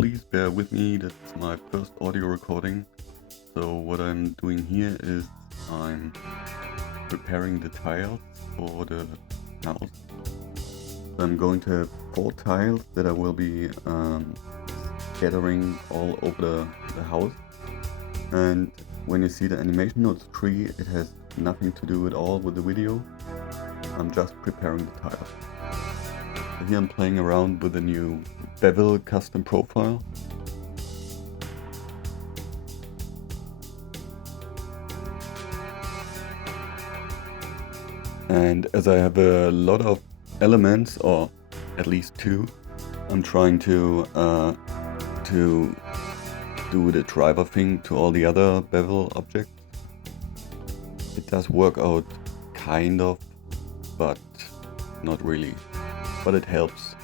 please bear with me, that's my first audio recording. So what I'm doing here is I'm preparing the tiles for the house. So I'm going to have 4 tiles that I will be scattering all over the house. And when you see the Animationnodes tree, it has nothing to do at all with the video. I'm just preparing the tiles. So here I'm playing around with the new bevel custom profile. And as I have a lot of elements, or at least 2, I'm trying to do the driver thing to all the other bevel objects. It does work out kind of, but not really. But it helps.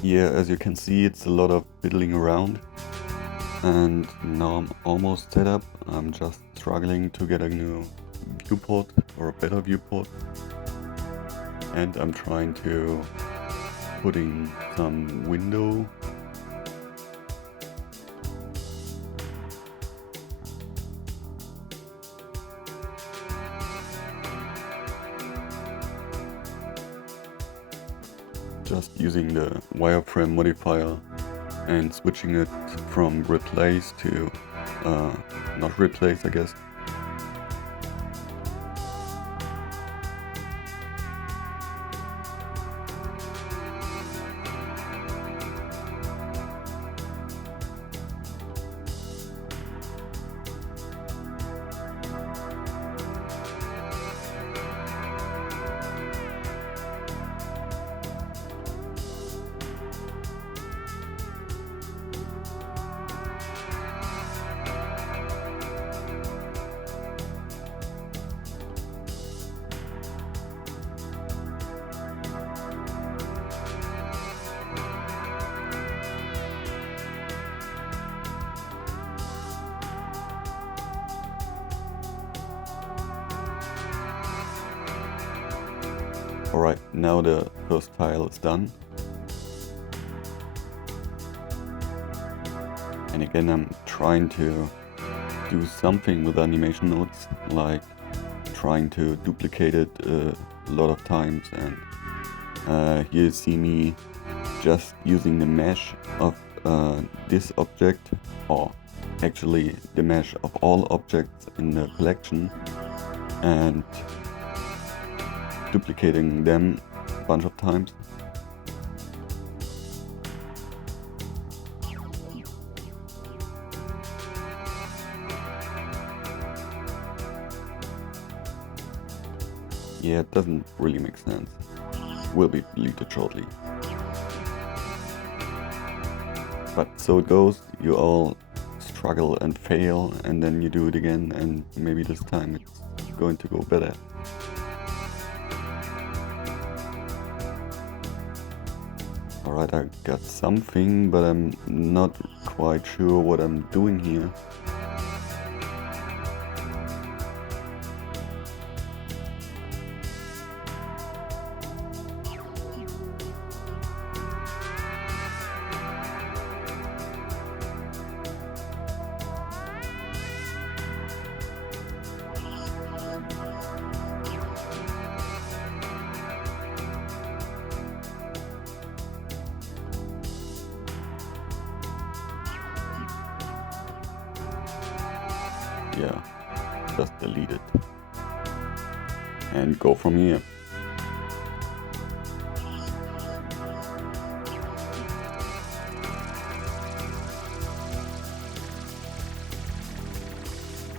Here, as you can see, it's a lot of fiddling around. And now I'm almost set up. I'm just struggling to get a new viewport, or a better viewport. And I'm trying to put in some window. Just using the wireframe modifier and switching it from replace to not replace, I guess. Alright, now the first tile is done. And again, I'm trying to do something with Animationnodes, like trying to duplicate it a lot of times. And here you see me just using the mesh of this object, or actually the mesh of all objects in the collection, and duplicating them a bunch of times. Yeah, it doesn't really make sense. Will be deleted shortly. But so it goes, you all struggle and fail, and then you do it again, and maybe this time it's going to go better. Alright, I got something, but I'm not quite sure what I'm doing here. Yeah, just delete it and go from here.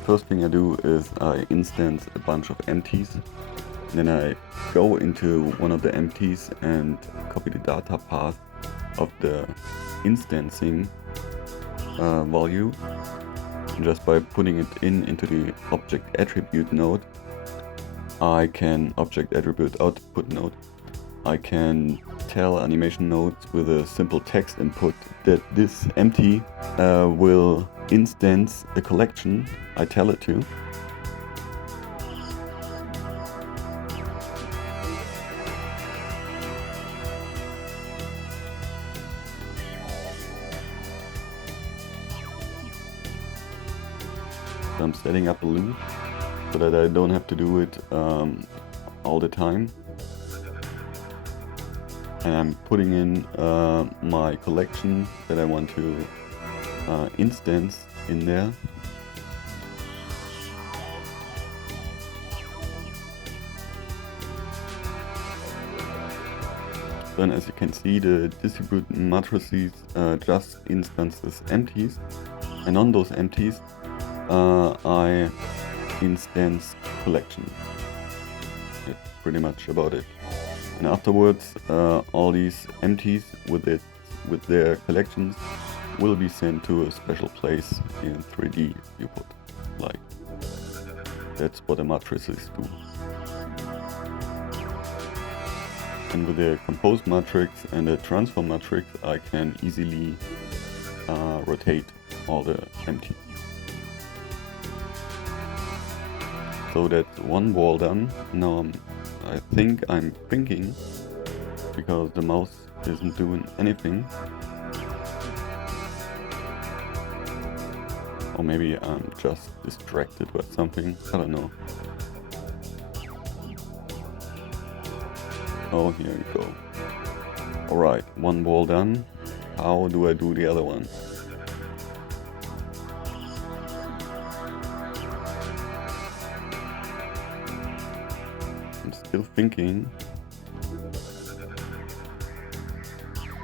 First thing I do is I instance a bunch of empties, then I go into one of the empties and copy the data path of the instancing value. Just by putting it into the object attribute node, I can object attribute output node. I can tell Animationnodes with a simple text input that this empty will instance a collection I tell it to. So I'm setting up a loop so that I don't have to do it all the time. And I'm putting in my collection that I want to instance in there. Then, as you can see, the distributed matrices just instances empties, and on those empties I instance collection. That's pretty much about it. And afterwards, all these empties with their collections will be sent to a special place in 3D viewport. Like, that's what the matrices do. And with the compose matrix and the transform matrix, I can easily rotate all the empties. So that's one wall done. Now I think I'm thinking, because the mouse isn't doing anything. Or maybe I'm just distracted by something, I don't know. Oh, here we go. Alright, one wall done. How do I do the other one? I'm still thinking.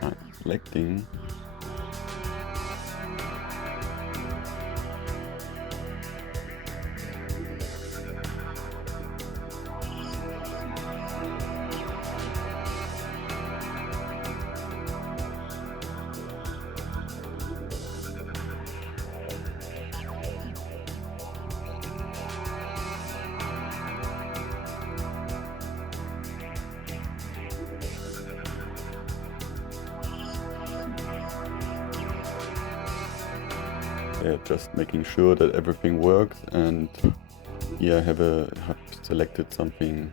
I'm selecting. Yeah, just making sure that everything works, and here I have selected something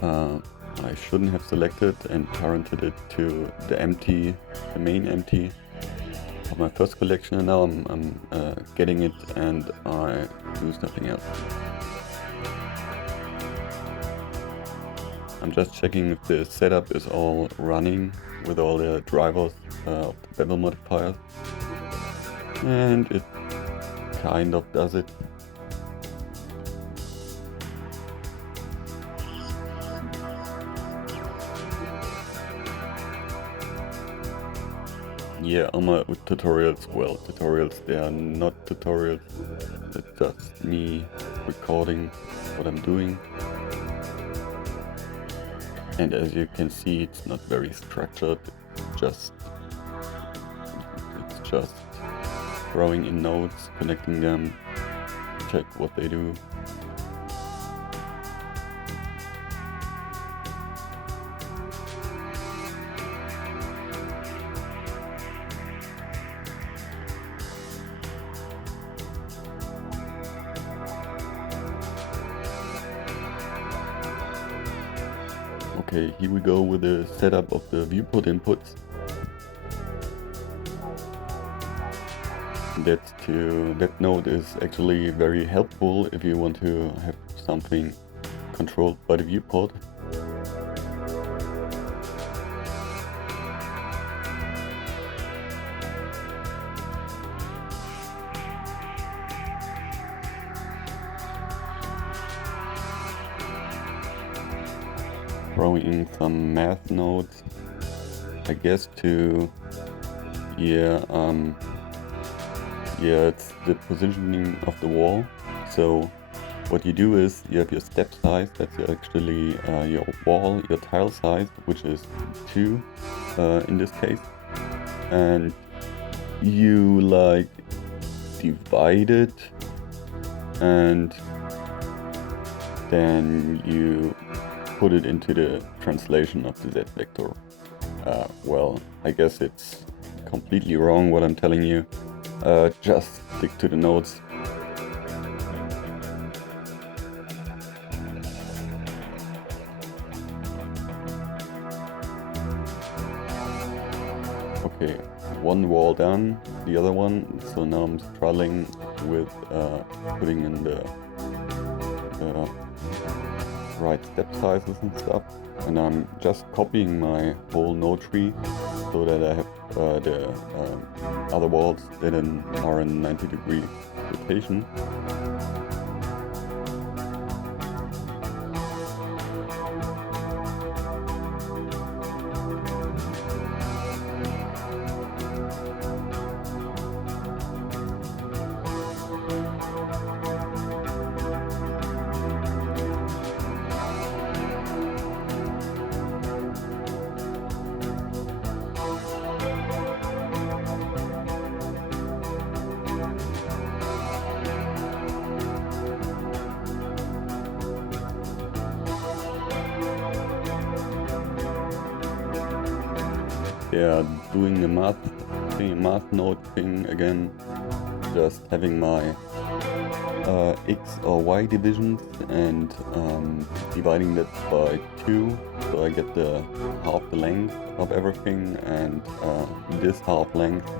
I shouldn't have selected and parented it to the main empty of my first collection, and now I'm getting it and I do something else. I'm just checking if the setup is all running with all the drivers of the bevel modifiers. And it kind of does it. Yeah, all my tutorials, well, tutorials, they are not tutorials. It's just me recording what I'm doing. And as you can see, it's not very structured. It's just throwing in nodes, connecting them, check what they do. Okay, here we go with the setup of the viewport inputs. That node is actually very helpful if you want to have something controlled by the viewport. Throwing in some math nodes, I guess, to it's the positioning of the wall. So what you do is you have your step size, that's actually your wall, your tile size, which is 2 in this case, and you like divide it, and then you put it into the translation of the Z vector. Well, I guess it's completely wrong what I'm telling you. Just stick to the nodes. Okay, one wall done, the other one, so now I'm struggling with putting in the right step sizes and stuff, and I'm just copying my whole node tree so that I have the other walls that are in 90-degree rotation. Yeah, doing the math node thing again, just having my x or y divisions and dividing that by 2, so I get the half the length of everything, and this half length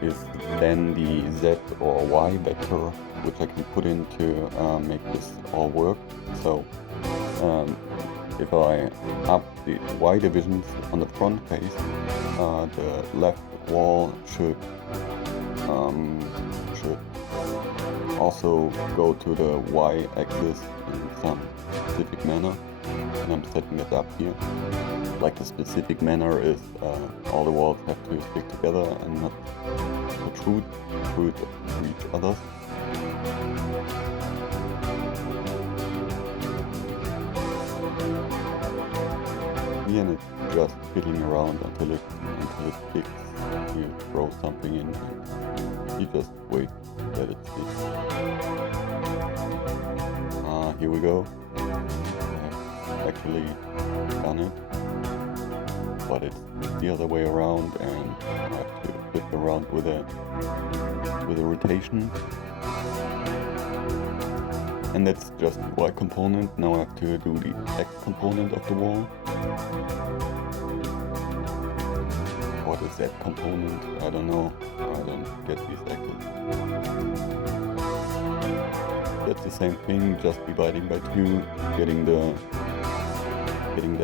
is then the z or y vector, which I can put in to make this all work. So if I up the y divisions on the front face, the left wall should also go to the y axis in some specific manner, and I'm setting it up here. Like, the specific manner is all the walls have to stick together and not protrude to each other. And it's just fiddling around until it sticks. You throw something in and you just wait that it sticks. Here we go. I've actually done it, but it's the other way around, and I have to flip around with a rotation. And that's just the Y component. Now I have to do the X component of the wall. What is that component? I don't know. I don't get these X's. That's the same thing, just dividing by 2, getting the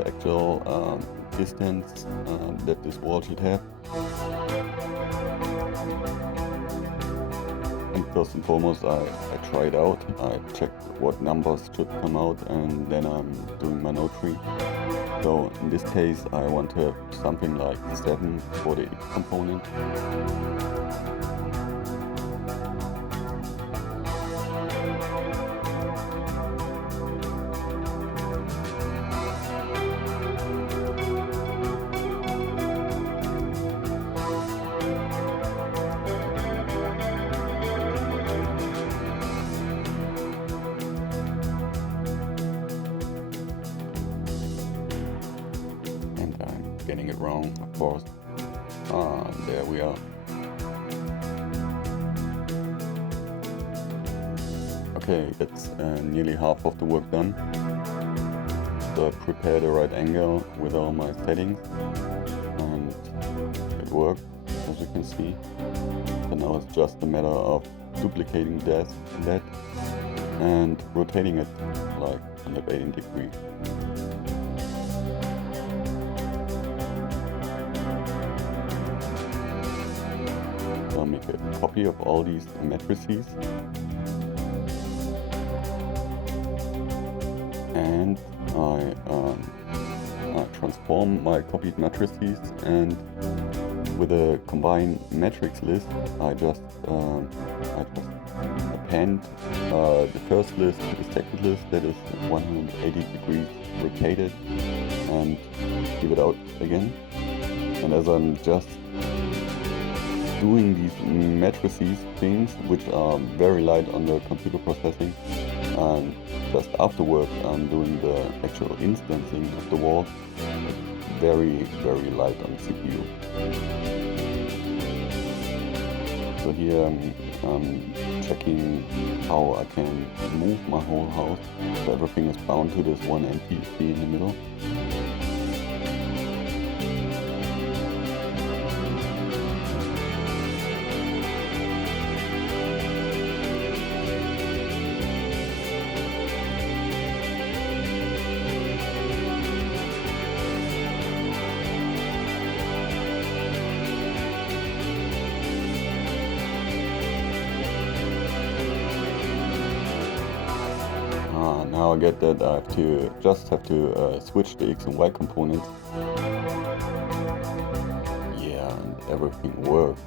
actual distance that this wall should have. And first and foremost, I try it out. I check what numbers should come out, and then I'm doing my node tree. So in this case, I want to have something like 7 for the X component. Getting it wrong, of course. There we are. Okay, that's nearly half of the work done. So I prepared the right angle with all my settings, and it worked, as you can see. So now it's just a matter of duplicating that and rotating it like 180 degrees. I'll make a copy of all these matrices, and I transform my copied matrices, and with a combined matrix list, I just append the first list to the second list that is 180 degrees rotated, and give it out again. And as I'm just doing these matrices things, which are very light on the computer processing, just afterwards I'm doing the actual instancing of the wall, it's very, very light on CPU. So here I'm checking how I can move my whole house, so everything is bound to this one NPC in the middle. Now I get that I just have to switch the X and Y components. Yeah, and everything works.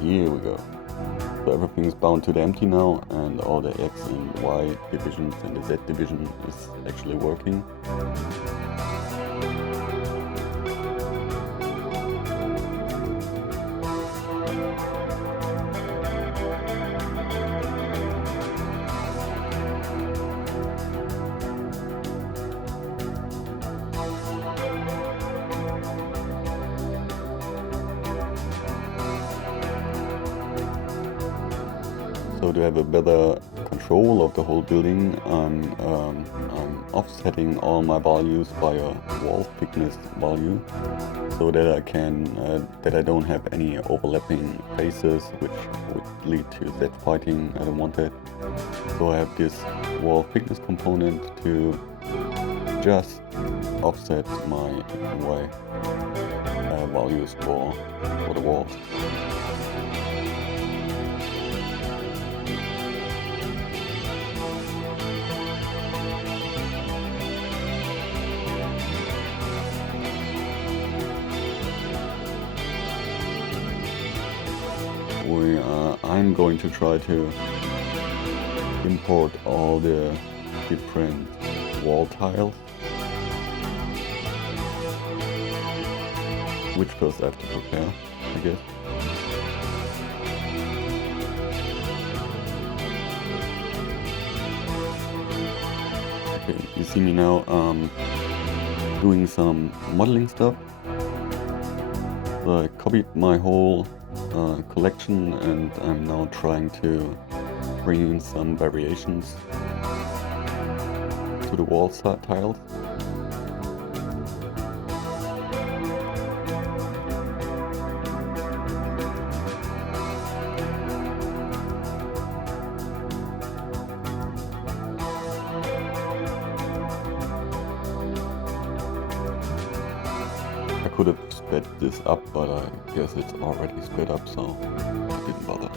Here we go. So everything is bound to the empty now, and all the X and Y divisions and the Z division is actually working. So to have a better control of the whole building, I'm offsetting all my values by a wall thickness value, so that I don't have any overlapping faces, which would lead to Z fighting. I don't want that. So I have this wall thickness component to just offset my X and Y values for the walls. I'm going to try to import all the different wall tiles, which first I have to prepare, I guess. Okay, you see me now doing some modeling stuff. So I copied my whole collection, and I'm now trying to bring in some variations to the wall tiles. I could have sped this up, but I guess it's already sped up, so I didn't bother.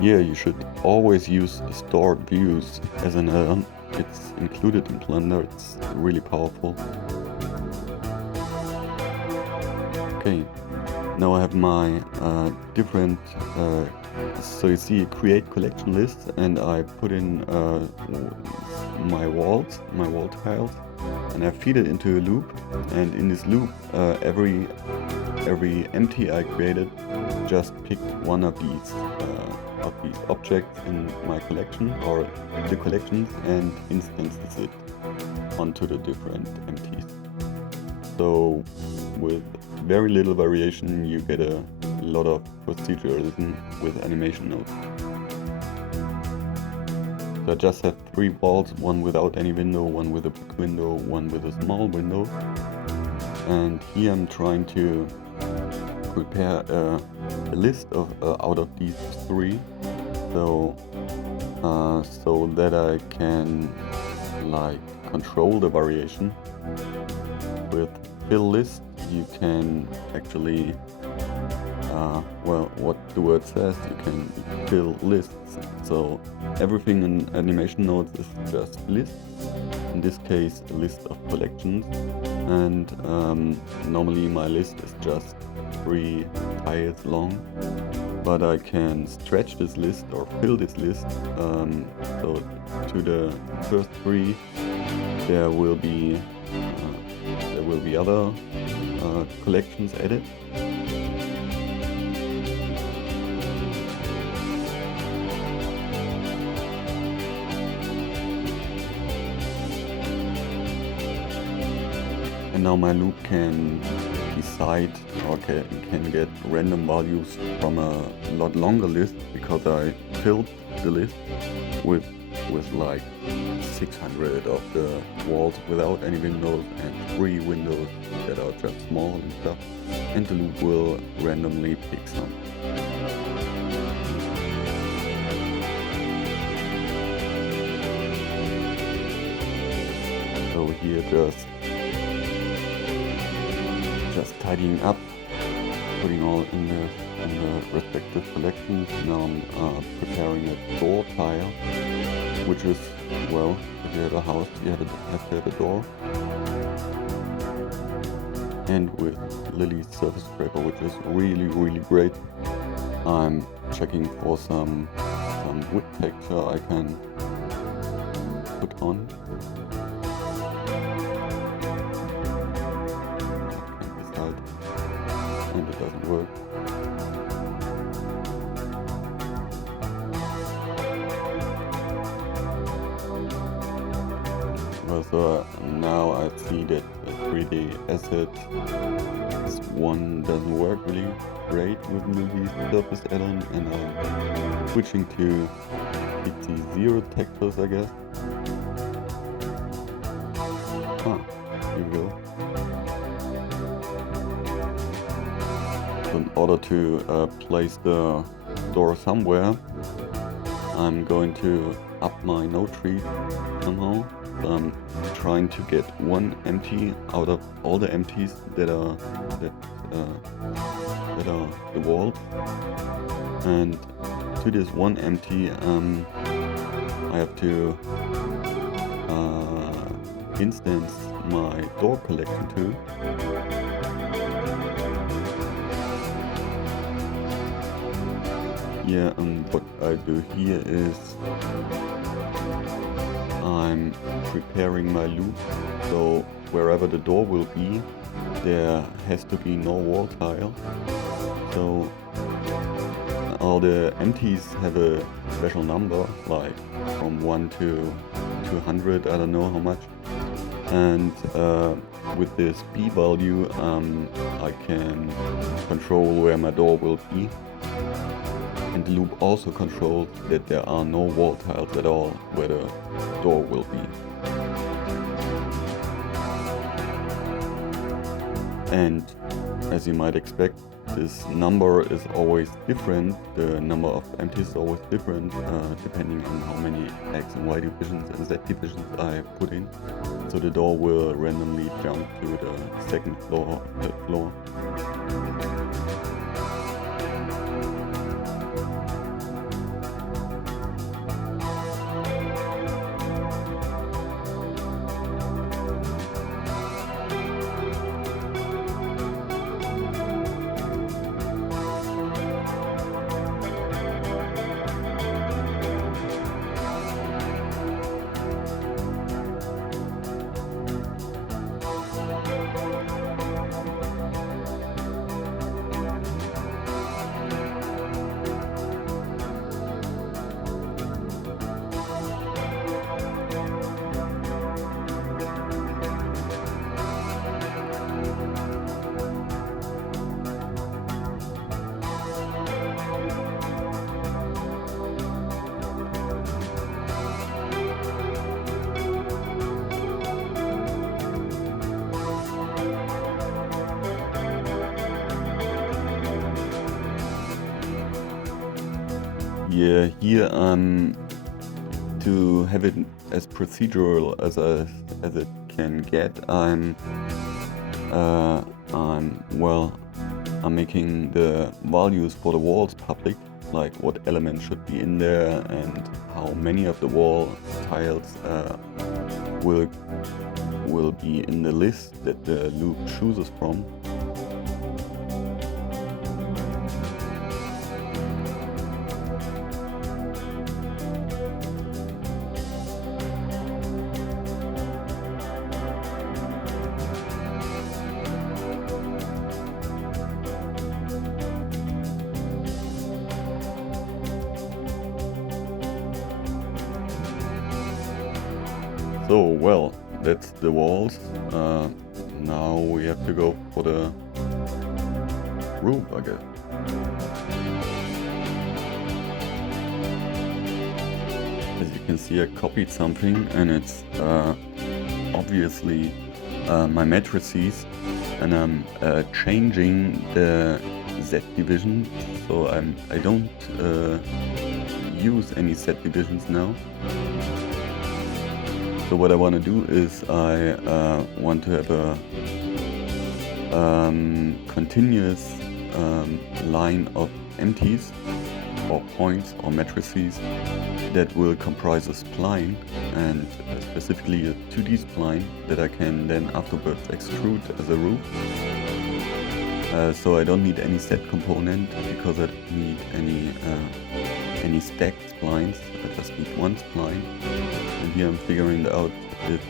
Yeah, you should always use stored views as an add-on. It's included in Blender, it's really powerful. Okay, now I have my different, so you see create collection lists, and I put in my wall tiles, and I feed it into a loop, and in this loop every empty I created just picked one of these objects in my collection or the collections and instances it onto the different empties. So with very little variation you get a lot of proceduralism with Animationnodes. So I just have 3 walls, one without any window, one with a big window, one with a small window, and here I'm trying to prepare a list of out of these 3, so that I can like control the variation. With fill list you can actually well, what the word says, you can fill lists, so everything in Animationnodes is just lists, in this case a list of collections, and normally my list is just 3 tiles long, but I can stretch this list or fill this list. So to the first 3 there will be other collections added. And now my loop can decide or can get random values from a lot longer list, because I filled the list with like 600 of the walls without any windows and 3 windows that are just small and stuff, and the loop will randomly pick some. So here just tidying up, putting all in the respective collections. Now I'm preparing a door tile, which is, well, if you have a house, you have to have a door. And with Lily's surface scraper, which is really great, I'm checking for some wood texture I can put on. And it doesn't work. Well, so now I see that the 3D asset one doesn't work really great with Lily's surface add-on, and I'm switching to PC0 textures, I guess. Here we go. In order to place the door somewhere, I'm going to up my node tree somehow. So I'm trying to get one empty out of all the empties that are the walls, and to this one empty I have to instance my door collection too. Yeah, and what I do here is I'm preparing my loop, so wherever the door will be, there has to be no wall tile. So all the empties have a special number, like from 1 to 200, I don't know how much. And with this B value, I can control where my door will be. And the loop also controls that there are no wall tiles at all where the door will be. And as you might expect, this number is always different. The number of empties is always different depending on how many X and Y divisions and Z divisions I put in. So the door will randomly jump to the second floor, third floor. Yeah, here to have it as procedural as it can get, I'm making the values for the walls public, like what elements should be in there and how many of the wall tiles will be in the list that the loop chooses from. So, well, that's the walls. Now we have to go for the roof, I guess. As you can see, I copied something, and it's obviously my matrices, and I'm changing the Z division, so I don't use any set divisions now. So what I want to do is I want to have a continuous line of empties or points or matrices that will comprise a spline, and specifically a 2D spline that I can then afterwards extrude as a roof. So I don't need any set component because I don't need any stacked splines. I just need one spline. And here I'm figuring out if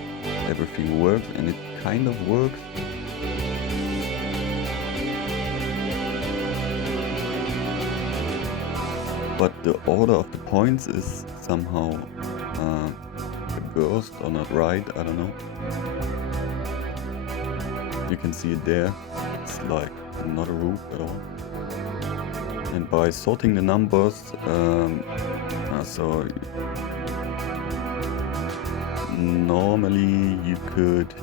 everything works, and it kind of works. But the order of the points is somehow reversed or not right, I don't know. You can see it there, it's like not a roof at all. And by sorting the numbers, so normally you could,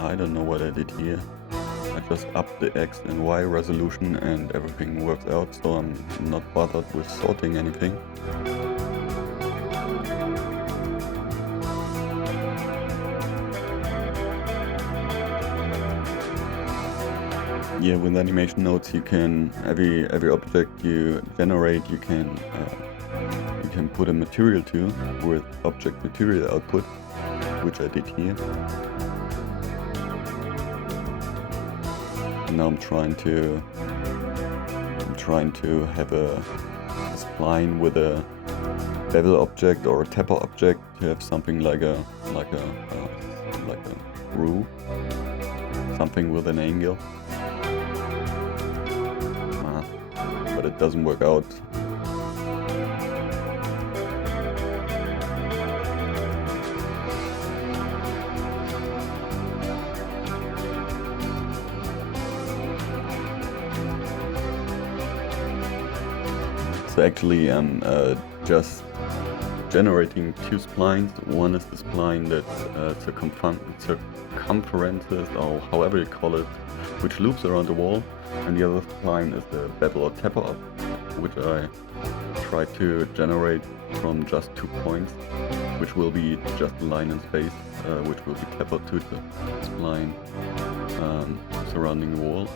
I don't know what I did here. I just up the X and Y resolution and everything works out, so I'm not bothered with sorting anything. Yeah, with Animationnodes you can, every object you generate, you can put a material to with object material output, which I did here. And now I'm trying to have a spline with a bevel object or a tapper object to have something like a roof, something with an angle. But it doesn't work out. So actually I'm just generating two splines. One is the spline that circumferences, or however you call it, which loops around the wall, and the other spline is the bevel or tapper up, which I try to generate from just 2 points, which will be just a line in space, which will be tapered to the spline surrounding the wall.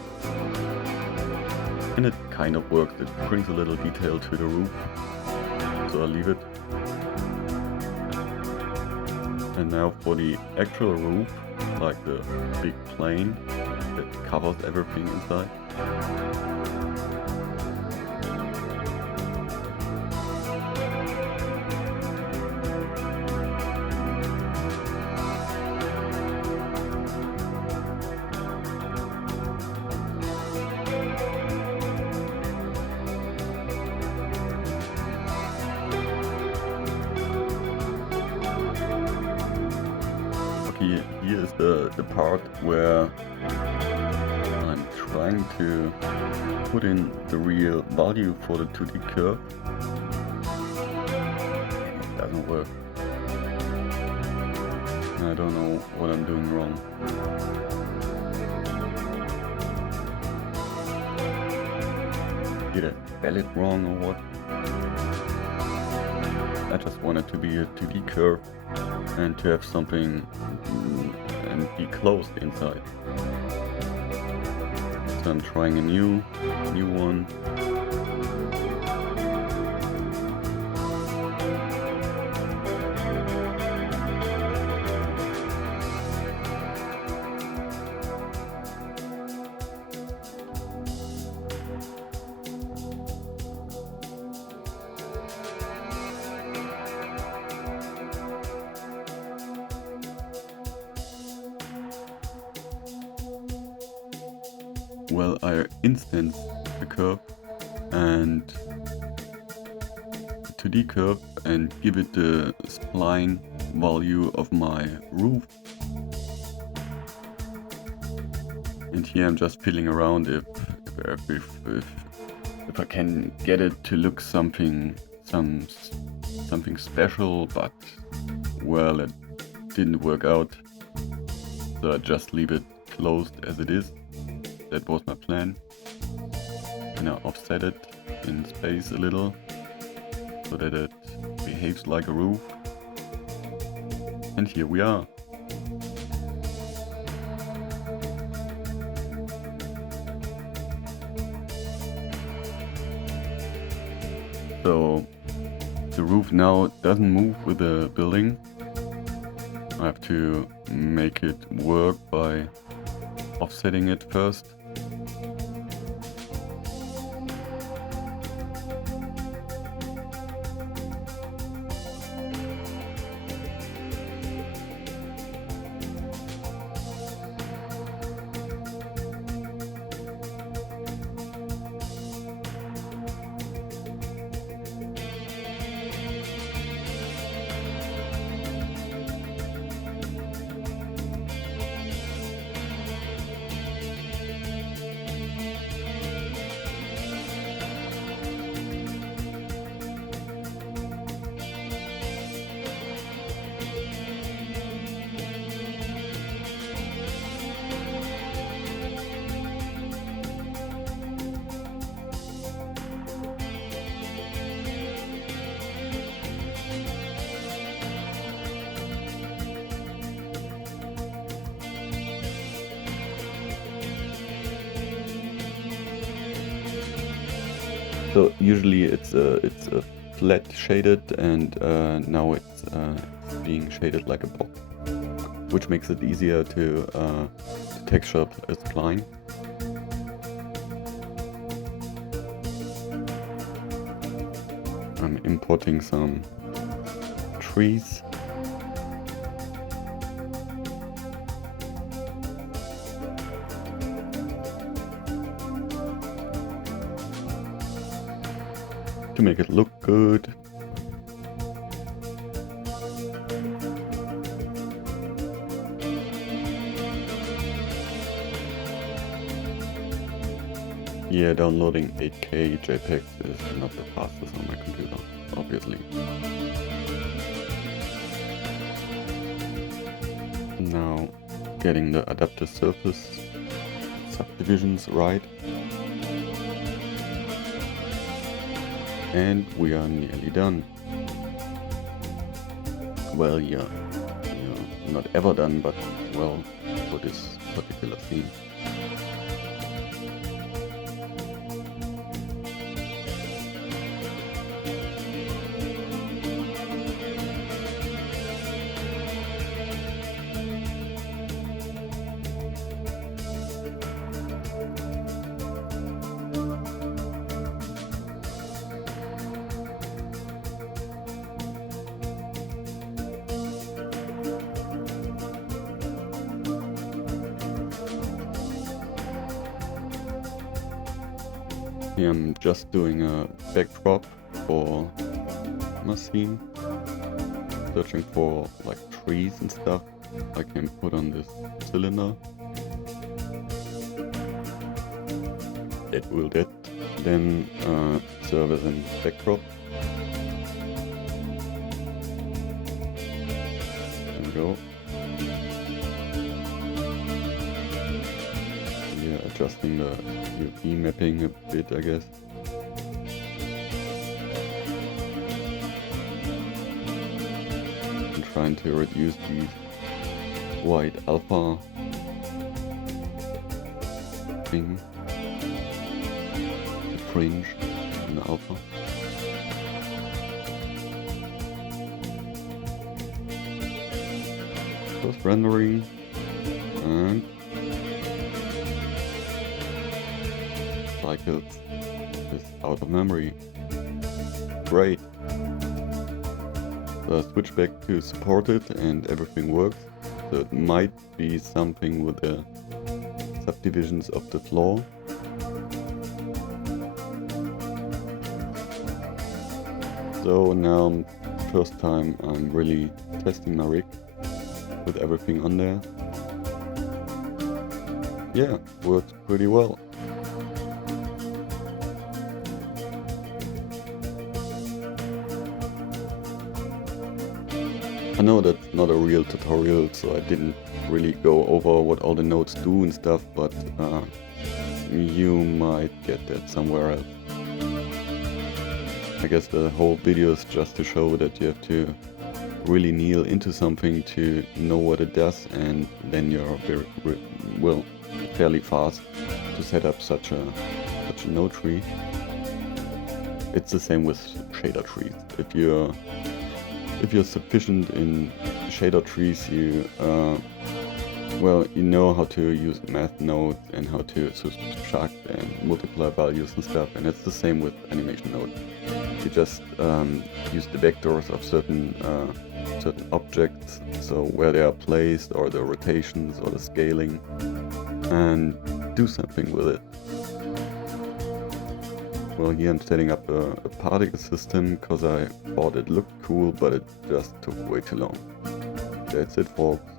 And it kind of works. It brings a little detail to the roof, so I'll leave it. And now for the actual roof, like the big plane that covers everything inside. Here is the part where I'm trying to put in the real value for the 2D curve. It doesn't work. I don't know what I'm doing wrong. Did I spell it wrong or what? I just want it to be a 2D curve and to have something and be closed inside. So I'm trying a new one. Well, I instance the curve and the 2D curve and give it the spline value of my roof. And here I'm just feeling around if I can get it to look something special, but well, it didn't work out. So I just leave it closed as it is. That was my plan. And I offset it in space a little so that it behaves like a roof. And here we are. So the roof now doesn't move with the building. I have to make it work by offsetting it first. So usually it's a flat shaded, and now it's being shaded like a box, which makes it easier to texture a spline. I'm importing some trees. To make it look good. Yeah, downloading 8K JPEGs is not the fastest on my computer, obviously. Now, getting the adaptive surface subdivisions right. And we are nearly done. Well, yeah, not ever done, but well, for this particular scene. Here I'm just doing a backdrop for my scene, searching for like trees and stuff I can put on this cylinder. It will then serve as a backdrop. There we go. Adjusting the UV mapping a bit, I guess. I'm trying to reduce the white alpha thing, the fringe in the alpha. Just rendering, and cycles is out of memory. Great. So I switch back to supported and everything works. So it might be something with the subdivisions of the floor. So now I'm first time I'm really testing my rig with everything on there. Yeah, works pretty well. I know that's not a real tutorial, so I didn't really go over what all the nodes do and stuff, but you might get that somewhere else. I guess the whole video is just to show that you have to really kneel into something to know what it does, and then you're fairly fast to set up such a node tree. It's the same with shader trees. If you're sufficient in shader trees, you know how to use math nodes and how to subtract and multiply values and stuff, and it's the same with animation node. You just use the vectors of certain objects, so where they are placed, or the rotations, or the scaling, and do something with it. Well, here I'm setting up a particle system because I thought it looked cool, but it just took way too long. That's it, folks.